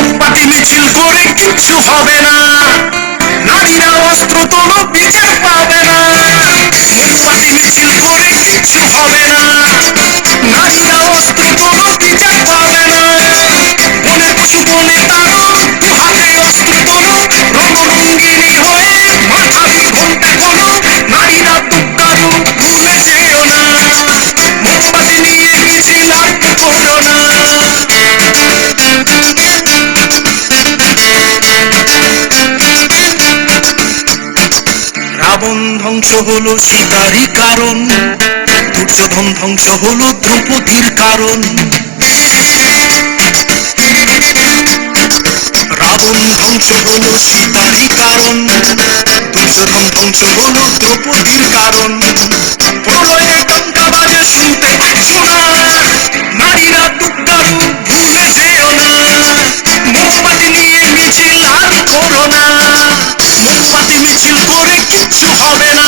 মোমবাতি মিছিল করে কিচ্ছু হবে না। নারীরা অস্ত্র তোলো বিচার পাবে রাবণ ধ্বংস হলো সীতারই কারণ। দুর্যোধন ধ্বংস হলো দ্রৌপদীর কারণ। রাবণ ধ্বংস হলো সীতারই কারণ। দুর্যোধন ধ্বংস হলো দ্রৌপদীর কারণ। you, homie.